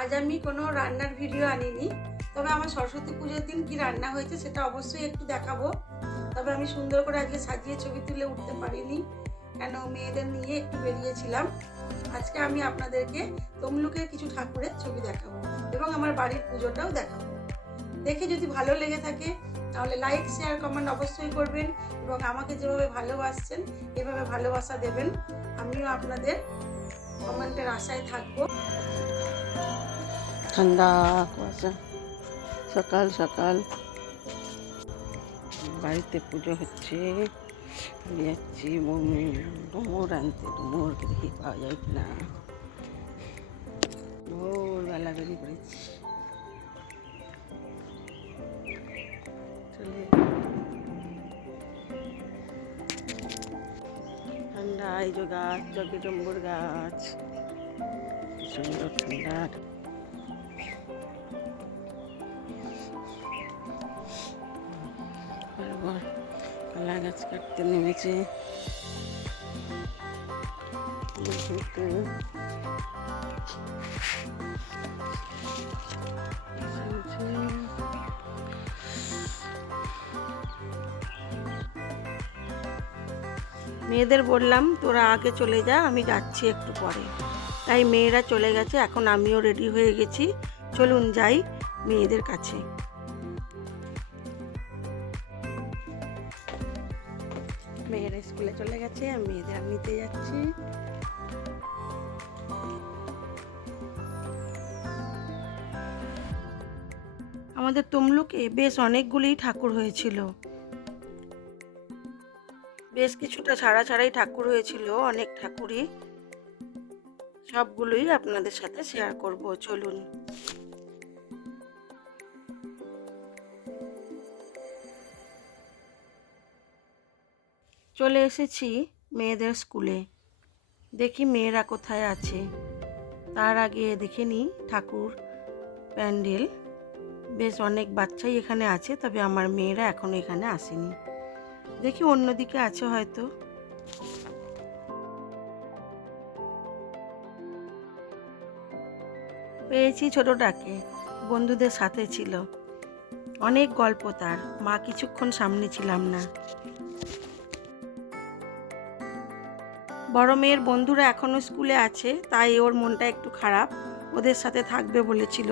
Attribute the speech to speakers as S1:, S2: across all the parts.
S1: আজ আমি কোনো রান্নার ভিডিও আনিনি, তবে আমার সরস্বতী পুজোর দিন কি রান্না হয়েছে সেটা অবশ্যই একটু দেখাবো। তবে আমি সুন্দর করে আজকে সাজিয়ে ছবি তুলে উঠতে পারিনি, কেন মেয়েদের নিয়ে একটু বেরিয়েছিলাম। আজকে আমি আপনাদেরকে তমলুকের কিছু ঠাকুরের ছবি দেখাবো এবং আমার বাড়ির পুজোটাও দেখাবো। দেখে যদি ভালো লেগে থাকে, তাহলে লাইক শেয়ার কমেন্ট অবশ্যই করবেন এবং আমাকে যেভাবে ভালোবাসছেন, এভাবে ভালোবাসা দেবেন, আমিও আপনাদের কমেন্টের আশায় থাকব।
S2: ঠান্ডা কুয়াশা সকাল সকাল। বাড়িতে পুজো হচ্ছে। আমি যাচ্ছি ডুমুর আনতে। ডুমুরকে দেখি পাওয়া যায় কি না ভোরবেলা বেরিয়ে পড়েছি। ঠান্ডা, এই যে গাছ জগে ডম্বুর গাছ। সুন্দর ঠান্ডা। কলা গাছ কাটতে নেমেছে। মেয়েদের বললাম, তোরা আগে চলে যা, আমি যাচ্ছি একটু পরে। তাই মেয়েরা চলে গেছে, এখন আমিও রেডি হয়ে গেছি। চলুন যাই মেয়েদের কাছে। স্কুলে চলে গেছে আমি আমি নিতে যাচ্ছি। আমাদের তমলুকে বেশ অনেকগুলি ঠাকুর হয়েছিল। বেশ কিছুটা ছাড়া ছাড়াই ঠাকুর হয়েছিল, অনেক ঠাকুরই। সবগুলোই আপনাদের সাথে শেয়ার করব, চলুন। চলে এসেছি মেয়েদের স্কুলে। দেখি মেয়েরা কোথায় আছে। তার আগে দেখে নিই ঠাকুর প্যান্ডেল। বেশ অনেক বাচ্চাই এখানে আছে, তবে আমার মেয়েরা এখনও এখানে আসেনি। দেখি অন্যদিকে আছে হয়তো। পেয়েছি ছোটটাকে, বন্ধুদের সাথে ছিল। অনেক গল্প তার, মা কিছুক্ষণ সামনে ছিলাম না। বড় মেয়ের বন্ধুরা এখনও স্কুলে আছে, তাই ওর মনটা একটু খারাপ। ওদের সাথে থাকবে বলেছিল,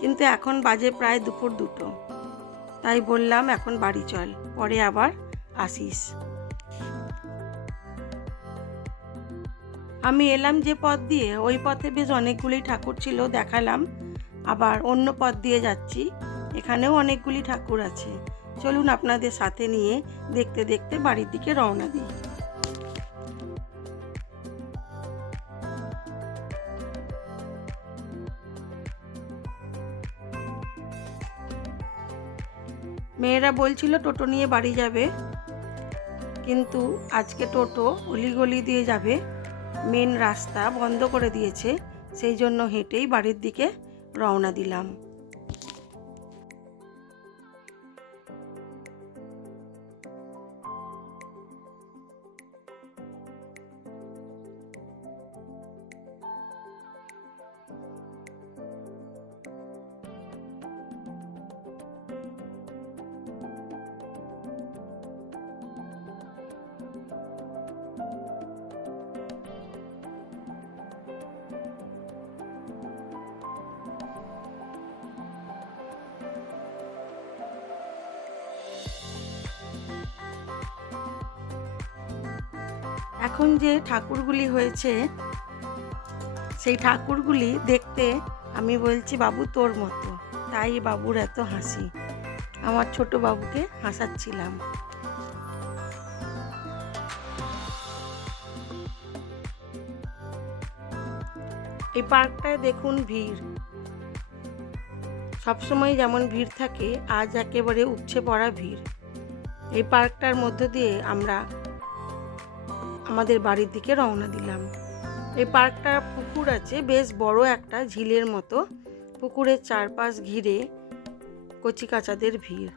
S2: কিন্তু এখন বাজে প্রায় দুপুর দুটো। তাই বললাম, এখন বাড়ি চল, পরে আবার আসিস। আমি এলাম যে পথ দিয়ে, ওই পথে বেশ অনেকগুলি ঠাকুর ছিল, দেখালাম। আবার অন্য পথ দিয়ে যাচ্ছি, এখানেও অনেকগুলি ঠাকুর আছে। চলুন আপনাদের সাথে নিয়ে দেখতে দেখতে বাড়ির দিকে রওনা দিই। মেয়েরা বলছিল টোটো নিয়ে বাড়ি যাবে, কিন্তু আজকে টোটো অলিগলি দিয়ে যাবে, মেন রাস্তা বন্ধ করে দিয়েছে, সেই জন্য হেঁটেই বাড়ির দিকে রওনা দিলাম। এখন যে ঠাকুরগুলি হয়েছে, সেই ঠাকুরগুলি দেখতে আমি বলছি, বাবু, তোর মতো। তাই বাবুর এত হাসি। আমার ছোট বাবুকে হাসাচ্ছিলাম। এই পার্কটায় দেখুন ভিড়। সবসময় যেমন ভিড় থাকে, আজ একেবারে উপচে পড়া ভিড়। এই পার্কটার মধ্য দিয়ে আমরা আমাদের বাড়ির দিকে রওনা দিলাম। এই পার্কটা পুকুর আছে, বেশ বড় একটা, ঝিলের মতো। পুকুরের চারপাশ ঘিরে কচিকাচাদের ভিড়।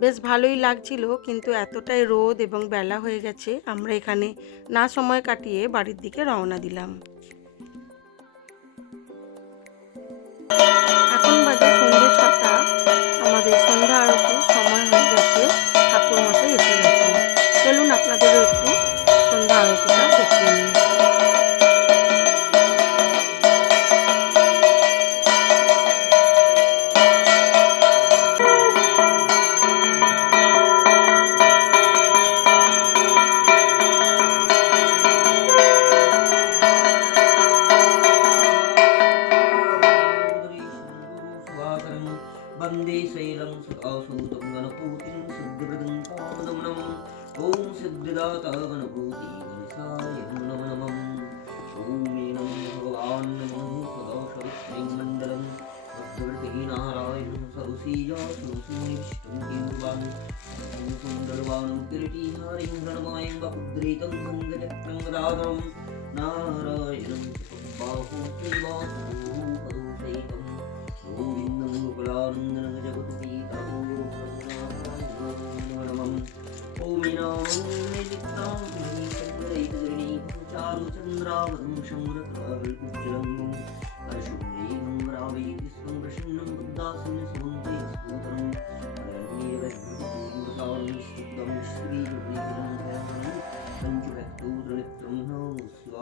S2: বেশ ভালোই লাগছিল, কিন্তু এতটাই রোদ এবং বেলা হয়ে গেছে, আমরা এখানে না সময় কাটিয়ে বাড়ির দিকে রওনা দিলাম।
S3: ധൂപം നാരായണം ചന്ദ്രാവംശംകുലം അശുഭൈകം രാവൈ വിശ്വം പ്രസന്നം ബുദ്ധാസിന് സുമന്തൈ സ്തോത്രം ശ്രീ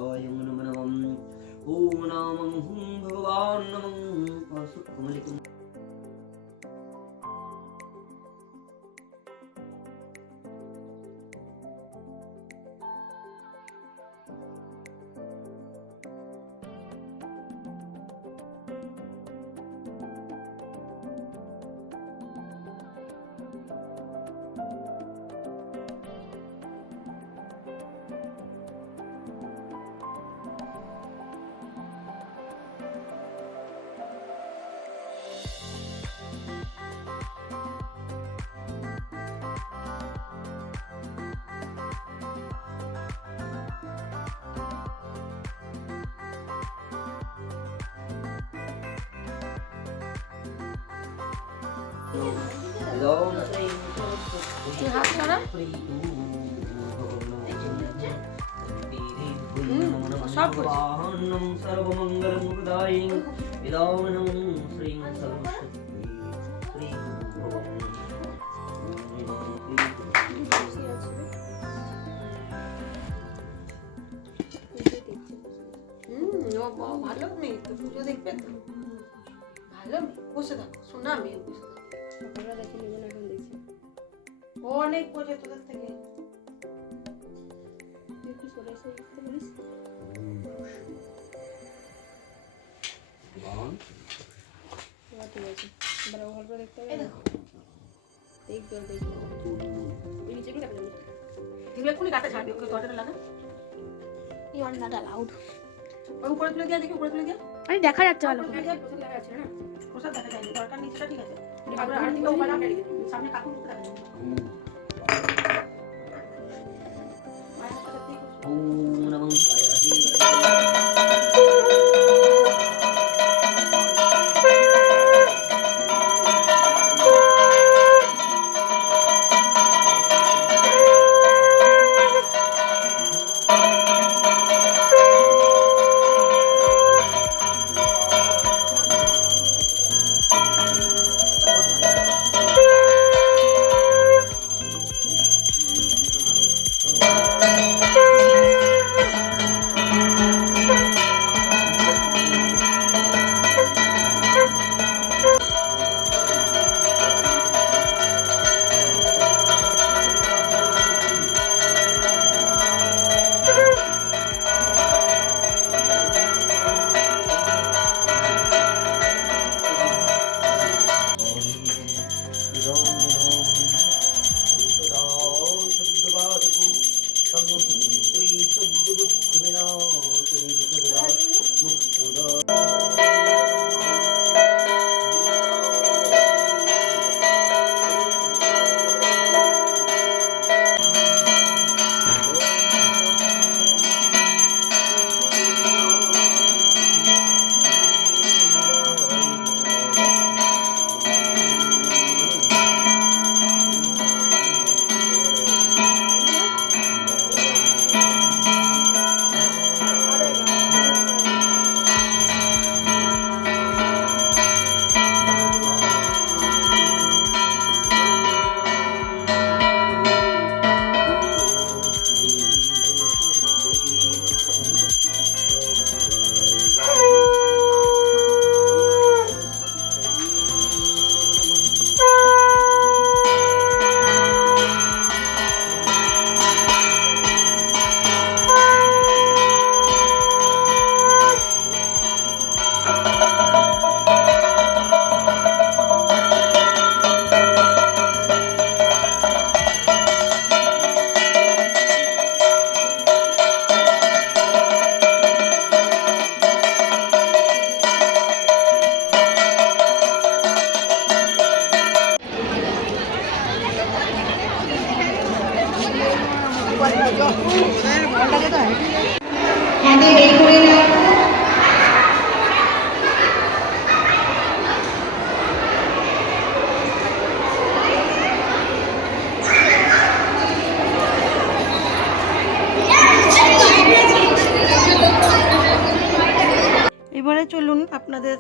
S3: शिवाय नमः नमः ॐ नामं हुं भगवान् नमः
S4: হাত ছাড়া সব
S3: সর্বমঙ্গলম প্রদায়িং বিদাওনম শ্রীং
S2: হুম ভালো মেয়ে, তো পুজো দেখবে তো? ভালো মেয়ে, বসে থাকো শোনা মেয়ে বসে থাকো।
S5: আমরা দেখি নিজে এখন দেখছি
S2: ও অনেক বোঝে তোদের থেকে।
S5: একটু সরে এসে দেখতে পারিস ঠিক আছে। এবার ভালো করে দেখতে হবে। দেখবে দেখবে। তুই নিচে কাটা
S2: এক্ষুনি কাটা ছাড়বি ওকে দরজাটা লাগা। উপরে তুলে দিয়া দেখি উপরে তুলে দিয়া
S5: আরে দেখা যাচ্ছে ভালো করে।
S2: প্রসাদ দেখা যায়নি দরকার নিচটা ঠিক আছে। কাকুর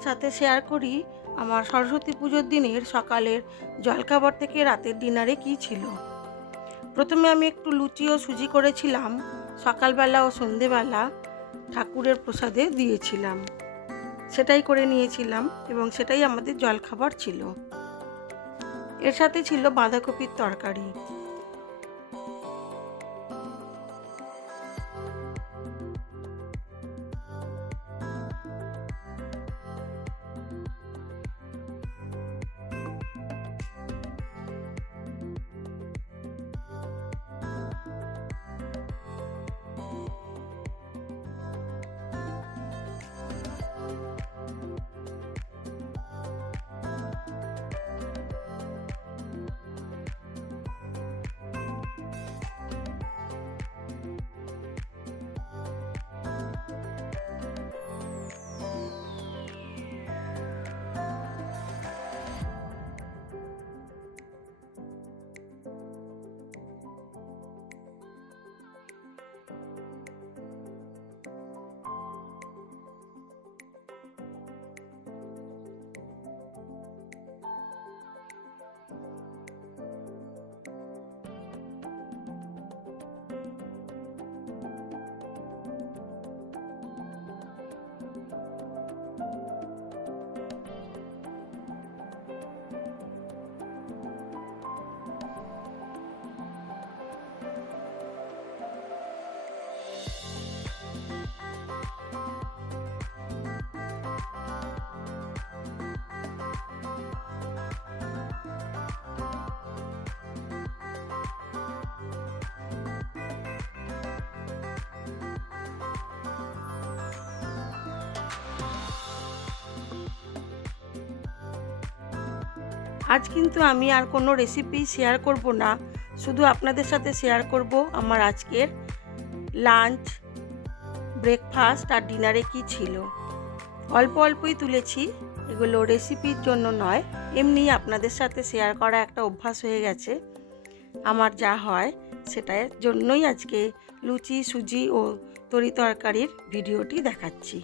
S2: সাথে শেয়ার করি, আমার সরস্বতী পুজোর দিনের সকালের জলখাবার থেকে রাতের ডিনারে কি ছিল? প্রথমে আমি একটু লুচি ও সুজি করেছিলাম, সকালবেলা ও সন্ধেবেলা ঠাকুরের প্রসাদে দিয়েছিলাম। সেটাই করে নিয়েছিলাম এবং সেটাই আমাদের জলখাবার ছিল। এর সাথে ছিল বাঁধাকপির তরকারি। আজ কিন্তু আমি আর কোনো রেসিপি শেয়ার করব না। শুধু আপনাদের সাথে শেয়ার করব আমার আজকের লাঞ্চ ব্রেকফাস্ট আর ডিনারে কি ছিল। অল্প অল্পই তুলেছি, এগুলো রেসিপির জন্য নয়, এমনি আপনাদের সাথে শেয়ার করা একটা অভ্যাস হয়ে গেছে। আমার যা হয় সেটার জন্যই আজকে লুচি, সুজি ও তরি তরকারির ভিডিওটি দেখাচ্ছি।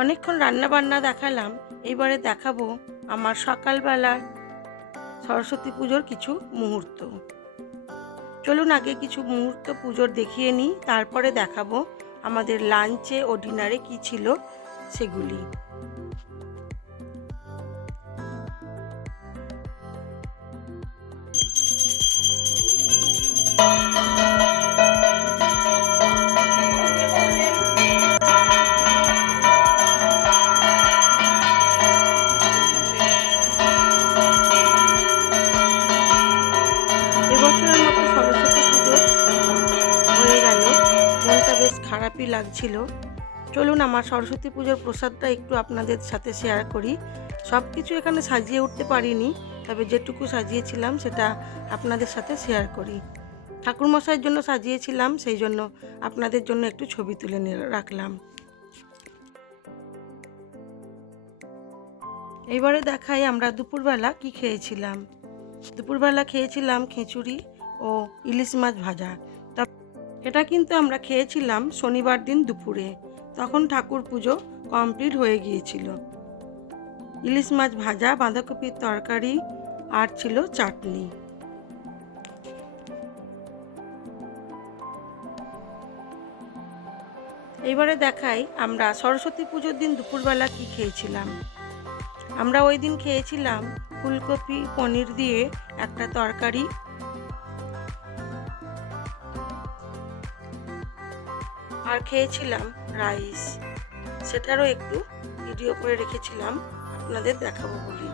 S2: অনেকক্ষণ রান্না বান্না দেখালাম, এবারে দেখাবো আমার সকালবেলার সরস্বতী পুজোর কিছু মুহূর্ত। চলুন আগে কিছু মুহূর্ত পুজোর দেখিয়ে নিই, তারপরে দেখাবো আমাদের লাঞ্চে ও ডিনারে কী ছিল সেগুলি। লাগছিল চলুন আমার সরস্বতী পুজোর প্রসাদটা একটু আপনাদের সাথে শেয়ার করি। সব কিছু এখানে সাজিয়ে উঠতে পারিনি, তবে যেটুকু সাজিয়েছিলাম সেটা আপনাদের সাথে শেয়ার করি। ঠাকুরমশাইয়ের জন্য সাজিয়েছিলাম, সেই জন্য আপনাদের জন্য একটু ছবি তুলে রাখলাম। এইবারে দেখাই আমরা দুপুরবেলা কি খেয়েছিলাম। দুপুরবেলা খেয়েছিলাম খিচুড়ি ও ইলিশ মাছ ভাজা। এটা কিন্তু আমরা খেয়েছিলাম শনিবার দিন দুপুরে। তখন ঠাকুর পুজো কমপ্লিট হয়ে গিয়েছিল। ইলিশ মাছ ভাজা, বাঁধাকপির তরকারি, আর ছিল চাটনি। এবারে দেখাই আমরা সরস্বতী পুজোর দিন দুপুরবেলা কি খেয়েছিলাম। আমরা ওই দিন খেয়েছিলাম ফুলকপি, পনির দিয়ে একটা তরকারি আর খেয়েছিলাম রাইস। সেটারও একটু ভিডিও করে রেখেছিলাম। আপনাদের দেখাবো বলি।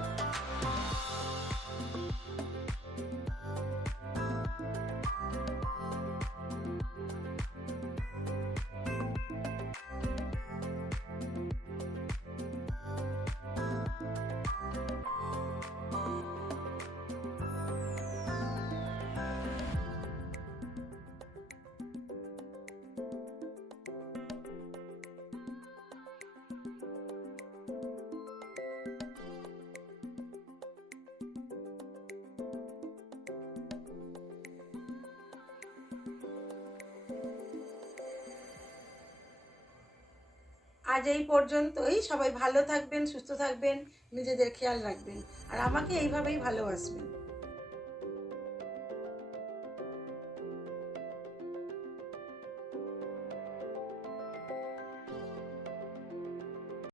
S2: আজ এই পর্যন্তই। সবাই ভালো থাকবেন, সুস্থ থাকবেন, নিজেদের খেয়াল রাখবেন। আর আমাকে এইভাবেই ভালোবাসবেন।